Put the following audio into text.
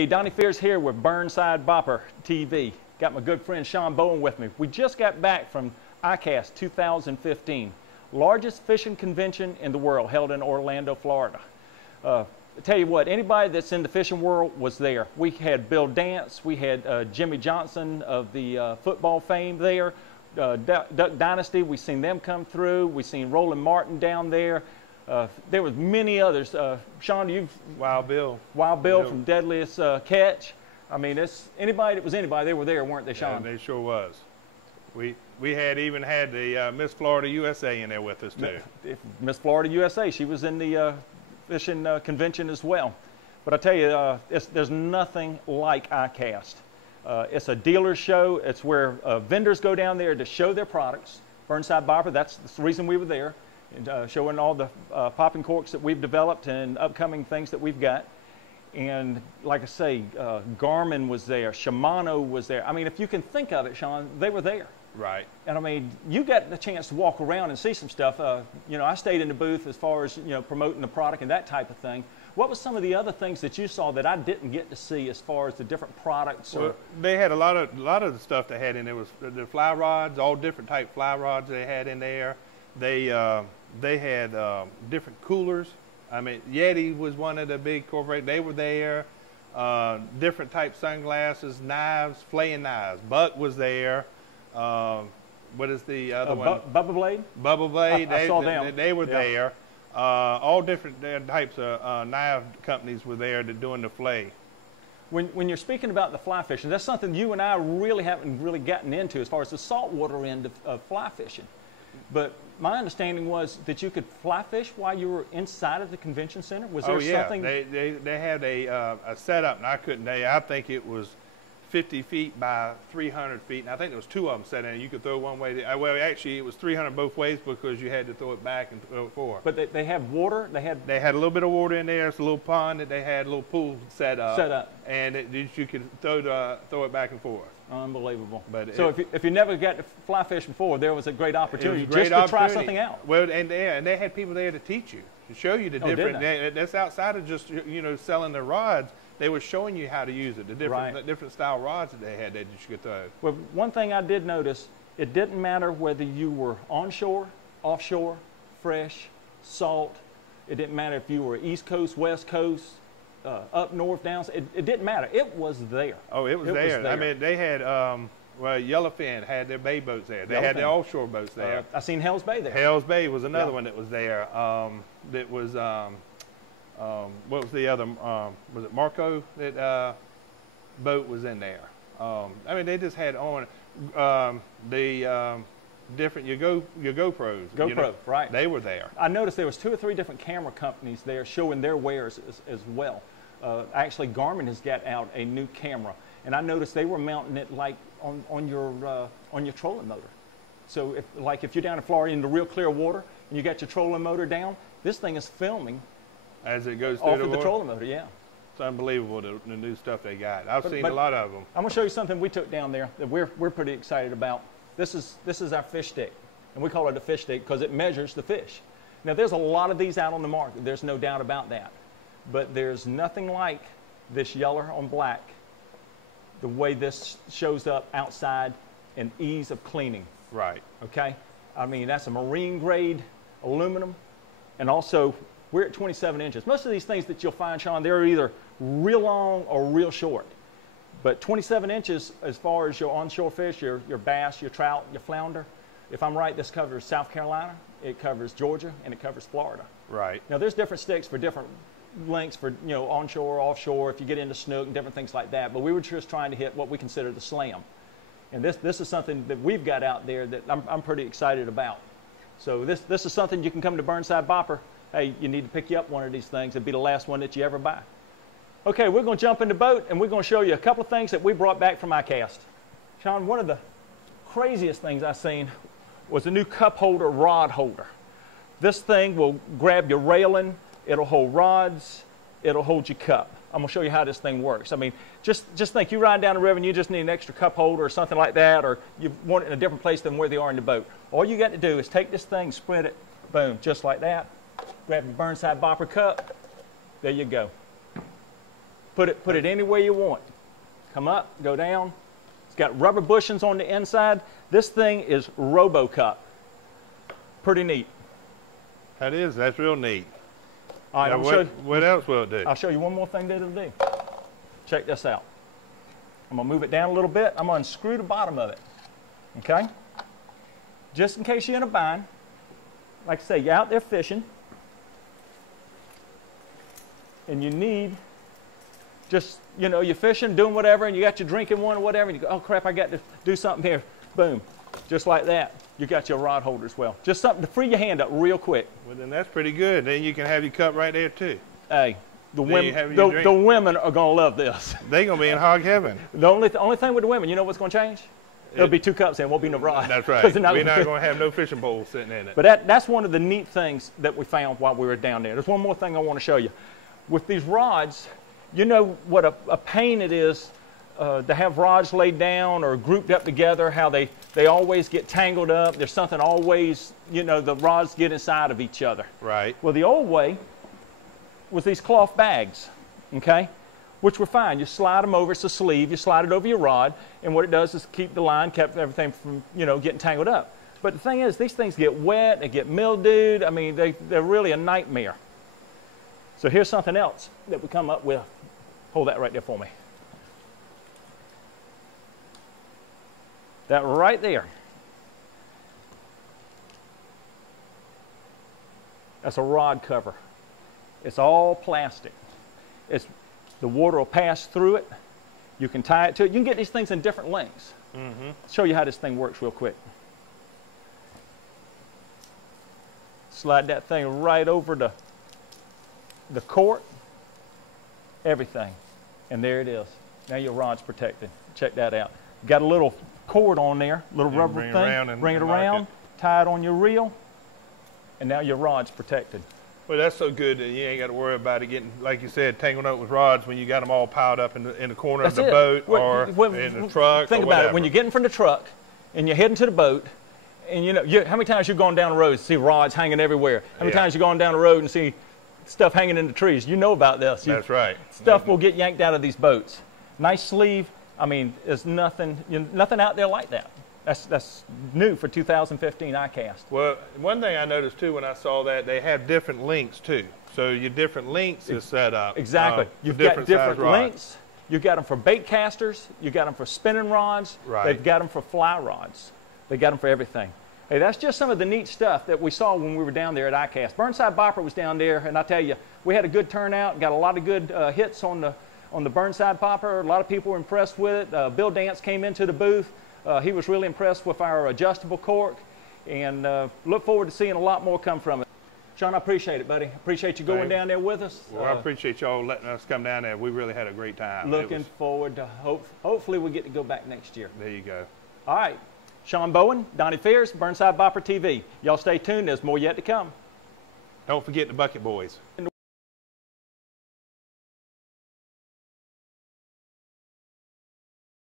Hey, Donnie Fears here with Burnside Bopper TV. Got my good friend Sean Bowen with me. We just got back from ICAST 2015, largest fishing convention in the world, held in Orlando, Florida. I tell you what, anybody that's in the fishing world was there. We had Bill Dance, we had Jimmy Johnson of the football fame there, Duck Dynasty, we seen them come through, we seen Roland Martin down there. There was many others. Sean, Wild Bill from Deadliest Catch. I mean, it's anybody that was anybody. They were there, weren't they, Sean? Yeah, they sure was. We even had the Miss Florida USA in there with us too. Miss Florida USA. She was in the fishing convention as well. But I tell you, there's nothing like ICAST. It's a dealer show. It's where vendors go down there to show their products. Burnside Bopper. That's the reason we were there. And, showing all the popping corks that we've developed and upcoming things that we've got. And like I say, Garmin was there, Shimano was there. I mean, if you can think of it, Sean, they were there. Right. And I mean, you got the chance to walk around and see some stuff. You know, I stayed in the booth as far as, you know, promoting the product and that type of thing. What was some of the other things that you saw that I didn't get to see as far as the different products? Well, they had a lot of the stuff they had in there was the fly rods, all different type fly rods they had in there. They had different coolers. I mean, Yeti was one of the big corporations. They were there. Different type sunglasses, knives, flaying knives. Buck was there. What is the other one? Bubba Blade? Bubba Blade. I saw them. They were there. All different types of knife companies were there doing the flay. When you're speaking about the fly fishing, that's something you and I really haven't really gotten into as far as the saltwater end of fly fishing. But my understanding was that you could fly fish while you were inside of the convention center. Was there something? They had a setup, and I think it was 50 feet by 300 feet, and I think there was two of them set in. You could throw one way. Well, actually, it was 300 both ways because you had to throw it back and throw it forward. But they have water. They had a little bit of water in there. It's a little pond that they had, a little pool set up. And you could throw it back and forth. Unbelievable. But so if you never got to fly fish before, there was a great opportunity to try something out. Well, and they had people there to teach you, to show you the different. That's outside of just selling their rods. They were showing you how to use it, the different style rods that they had that you could throw. Well, one thing I did notice, it didn't matter whether you were onshore, offshore, fresh, salt. It didn't matter if you were East Coast, West Coast, up north, down. It didn't matter. It was there. Oh, it was there. I mean, they had Yellowfin had their bay boats there. They had their offshore boats there. I seen Hell's Bay there. Hell's Bay was another one that was there. That was what was the other? Was it Marco? That boat was in there. I mean, they just had on the different your GoPros. GoPro, right? They were there. I noticed there was 2 or 3 different camera companies there showing their wares as well. Actually, Garmin has got out a new camera, and I noticed they were mounting it like on your trolling motor. So if you're down in Florida in the real clear water and you got your trolling motor down, this thing is filming as it goes through off of the trolling motor. Yeah, it's unbelievable the new stuff they got. I've seen a lot of them. I'm gonna show you something we took down there that we're pretty excited about. This is our fish stick, and we call it a fish stick because it measures the fish. Now, there's a lot of these out on the market. There's no doubt about that. But there's nothing like this yellow on black, the way this shows up outside and ease of cleaning. Right. Okay? I mean, that's a marine grade aluminum, and also we're at 27 inches. Most of these things that you'll find, Sean, they're either real long or real short. But 27 inches as far as your onshore fish, your bass, your trout, your flounder, if I'm right, this covers South Carolina, it covers Georgia, and it covers Florida. Right. Now, there's different sticks for different lengths for, onshore, offshore, if you get into snook and different things like that. But we were just trying to hit what we consider the slam. And this is something that we've got out there that I'm pretty excited about. So this is something you can come to Burnside Bopper. Hey, you need to pick you up one of these things. It'll be the last one that you ever buy. Okay, we're going to jump in the boat, and we're going to show you a couple of things that we brought back from ICAST. Sean, one of the craziest things I've seen was a new cup holder rod holder. This thing will grab your railing, it'll hold rods, it'll hold your cup. I'm going to show you how this thing works. I mean, just think, you ride down the river and you just need an extra cup holder or something like that, or you want it in a different place than where they are in the boat. All you got to do is take this thing, spread it, boom, just like that. Grab your Burnside Bopper cup. There you go. Put it anywhere you want. Come up, go down. It's got rubber bushings on the inside. This thing is RoboCup. Pretty neat. That is. That's real neat. All right, Now, what else will it do? I'll show you one more thing that it'll do. Check this out. I'm going to move it down a little bit. I'm going to unscrew the bottom of it. Okay? Just in case you're in a bind. Like I say, you're out there fishing. And you need just, you know, you're fishing, doing whatever, and you got your drinking one or whatever, and you go, oh crap, I got to do something here. Boom. Just like that. You got your rod holder as well. Just something to free your hand up real quick. Well, then that's pretty good. Then you can have your cup right there, too. Hey, the women are going to love this. They're going to be in hog heaven. The only thing with the women, you know what's going to change? There'll be 2 cups and it won't be no rod. That's right. We're not going to have no fishing bowl sitting in it. But that's one of the neat things that we found while we were down there. There's one more thing I want to show you. With these rods, you know what a pain it is to have rods laid down or grouped up together, how they always get tangled up. There's something always, you know, the rods get inside of each other. Right. Well, the old way was these cloth bags, okay, which were fine. You slide them over, it's a sleeve, you slide it over your rod, and what it does is keep the line, kept everything from, you know, getting tangled up. But the thing is, these things get wet, they get mildewed. I mean, they're really a nightmare. So here's something else that we come up with. Hold that right there for me. That right there. That's a rod cover. It's all plastic. The water will pass through it. You can tie it to it. You can get these things in different lengths. Mm-hmm. Show you how this thing works real quick. Slide that thing right over the cord, everything, and there it is. Now your rod's protected. Check that out. Got a little cord on there, little rubber thing. Bring it around, tie it on your reel, and now your rod's protected. Well, that's so good that you ain't got to worry about it getting, like you said, tangled up with rods when you got them all piled up in the corner of the boat or in the truck. Think about it. When you're getting from the truck and you're heading to the boat, and you know, how many times you've gone down the road and see rods hanging everywhere? How many times you've gone down the road and see stuff hanging in the trees? You know about this. That's right. Stuff will get yanked out of these boats. Nice sleeve. I mean, there's nothing out there like that. That's new for 2015 ICAST. Well, one thing I noticed too when I saw that, they have different lengths too. So your different lengths is set up. Exactly. You've got different lengths. You've got them for bait casters. You've got them for spinning rods. Right. They've got them for fly rods. They got them for everything. Hey, that's just some of the neat stuff that we saw when we were down there at ICAST. Burnside Bopper was down there, and I tell you, we had a good turnout. Got a lot of good hits on the Burnside Popper. A lot of people were impressed with it. Bill Dance came into the booth. He was really impressed with our adjustable cork, and look forward to seeing a lot more come from it. Sean, I appreciate it, buddy. Appreciate you going down there with us. Well, I appreciate y'all letting us come down there. We really had a great time. Looking forward to hopefully we get to go back next year. There you go. All right. Sean Bowen, Donnie Fears, Burnside Bopper TV. Y'all stay tuned. There's more yet to come. Don't forget the Bucket Boys.